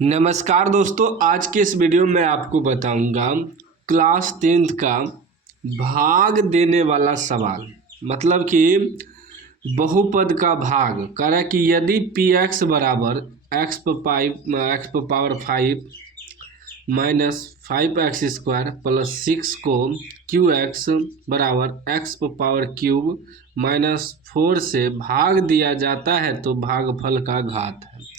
नमस्कार दोस्तों, आज के इस वीडियो में आपको बताऊंगा क्लास 10th का भाग देने वाला सवाल। मतलब कि बहुपद का भाग कह रहा है कि यदि पी एक्स बराबर एक्स पर पावर 5 माइनस 5x² प्लस 6 को क्यू एक्स बराबर एक्स पर पावर क्यूब माइनस 4 से भाग दिया जाता है तो भागफल का घात है।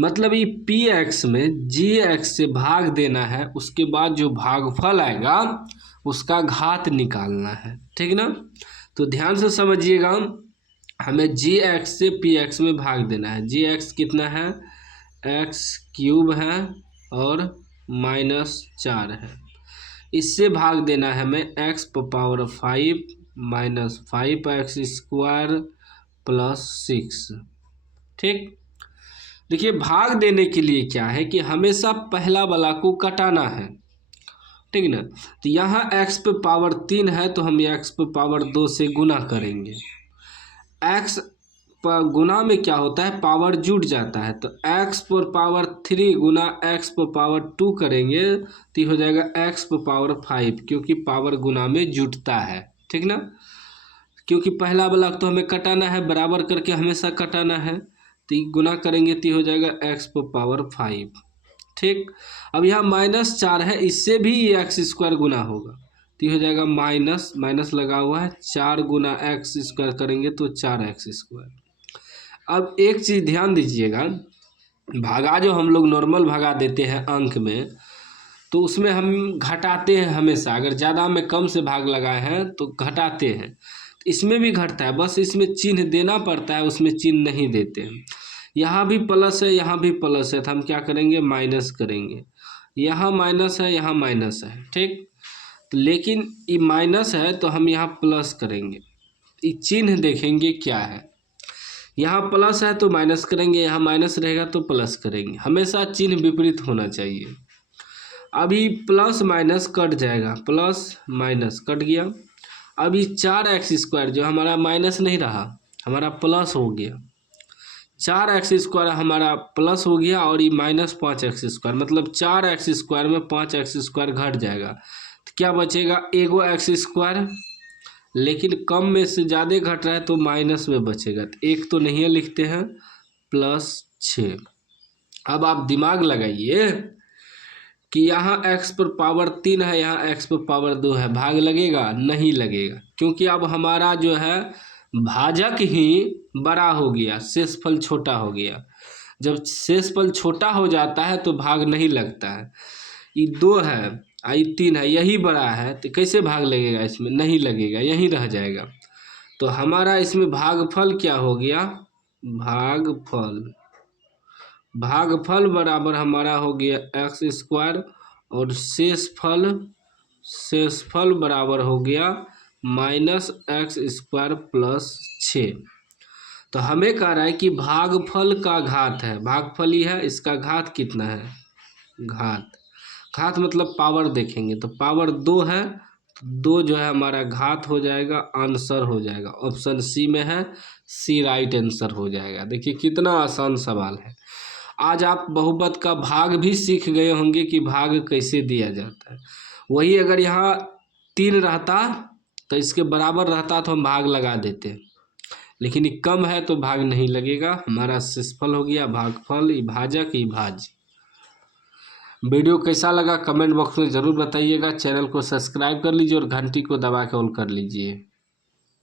मतलब ये पी एक्स में जी एक्स से भाग देना है, उसके बाद जो भागफल आएगा उसका घात निकालना है। ठीक ना, तो ध्यान से समझिएगा। हमें जी एक्स से पी एक्स में भाग देना है। जी एक्स कितना है, एक्स क्यूब है और -4 है। इससे भाग देना है हमें एक्स पर पावर 5 माइनस 5x² प्लस 6। ठीक, देखिए भाग देने के लिए क्या है कि हमेशा पहला वाला को कटाना है। ठीक ना, तो यहाँ x पे पावर 3 है तो हम x पे पावर 2 से गुना करेंगे। x पर गुना में क्या होता है, पावर जुट जाता है, तो x पर पावर 3 गुना x पर पावर 2 करेंगे तो हो जाएगा x पर पावर 5, क्योंकि पावर गुना में जुटता है। ठीक ना, क्योंकि पहला वाला तो हमें कटाना है, बराबर करके हमेशा कटाना है, तो गुना करेंगे तो हो जाएगा x पर पावर 5। ठीक, अब यहाँ -4 है, इससे भी x² गुना होगा तो हो जाएगा माइनस माइनस लगा हुआ है, 4 गुना x² करेंगे तो 4x²। अब एक चीज़ ध्यान दीजिएगा, भागा जो हम लोग नॉर्मल भगा देते हैं अंक में, तो उसमें हम घटाते हैं हमेशा। अगर ज़्यादा में कम से भाग लगाए हैं तो घटाते हैं, इसमें भी घटता है, बस इसमें चिन्ह देना पड़ता है, उसमें चिन्ह नहीं देते हैं। यहाँ भी प्लस है, यहाँ भी प्लस है, तो हम क्या करेंगे, माइनस करेंगे। यहाँ माइनस है, यहाँ माइनस है। ठीक, लेकिन ये माइनस है तो हम यहाँ प्लस करेंगे। ये चिन्ह देखेंगे क्या है, यहाँ प्लस है तो माइनस करेंगे, यहाँ माइनस रहेगा तो प्लस करेंगे। हमेशा चिन्ह विपरीत होना चाहिए। अभी प्लस माइनस कट जाएगा, प्लस माइनस कट गया। अभी 4x² जो हमारा माइनस नहीं रहा, हमारा प्लस हो गया। 4x² हमारा प्लस हो गया और ये -5x², मतलब 4x² में 5x² घट जाएगा तो क्या बचेगा, एगो x²। लेकिन कम में से ज़्यादा घट रहा है तो माइनस में बचेगा, तो एक तो नहीं है, लिखते हैं +6। अब आप दिमाग लगाइए कि यहाँ x पर पावर 3 है, यहाँ x पर पावर 2 है, भाग लगेगा, नहीं लगेगा, क्योंकि अब हमारा जो है भाजक ही बड़ा हो गया, शेषफल छोटा हो गया। जब शेषफल छोटा हो जाता है तो भाग नहीं लगता है। ये 2 है, ये 3 है, यही बड़ा है, तो कैसे भाग लगेगा, इसमें नहीं लगेगा, यहीं रह जाएगा। तो हमारा इसमें भागफल क्या हो गया, भागफल बराबर हमारा हो गया x² और शेषफल बराबर हो गया -x² प्लस 6। तो हमें कह रहा है कि भागफल का घात है, भागफल ही है, इसका घात कितना है, घात मतलब पावर देखेंगे तो पावर 2 है, 2 जो है हमारा घात हो जाएगा, आंसर हो जाएगा। ऑप्शन सी में है, सी राइट आंसर हो जाएगा। देखिए कितना आसान सवाल है। आज आप बहुपद का भाग भी सीख गए होंगे कि भाग कैसे दिया जाता है। वही अगर यहाँ 3 रहता तो इसके बराबर रहता तो हम भाग लगा देते, लेकिन ये कम है तो भाग नहीं लगेगा। हमारा शेषफल हो गया भागफल, ये भाजक, ये भाज्य। वीडियो कैसा लगा कमेंट बॉक्स में ज़रूर बताइएगा। चैनल को सब्सक्राइब कर लीजिए और घंटी को दबा के ऑल कर लीजिए।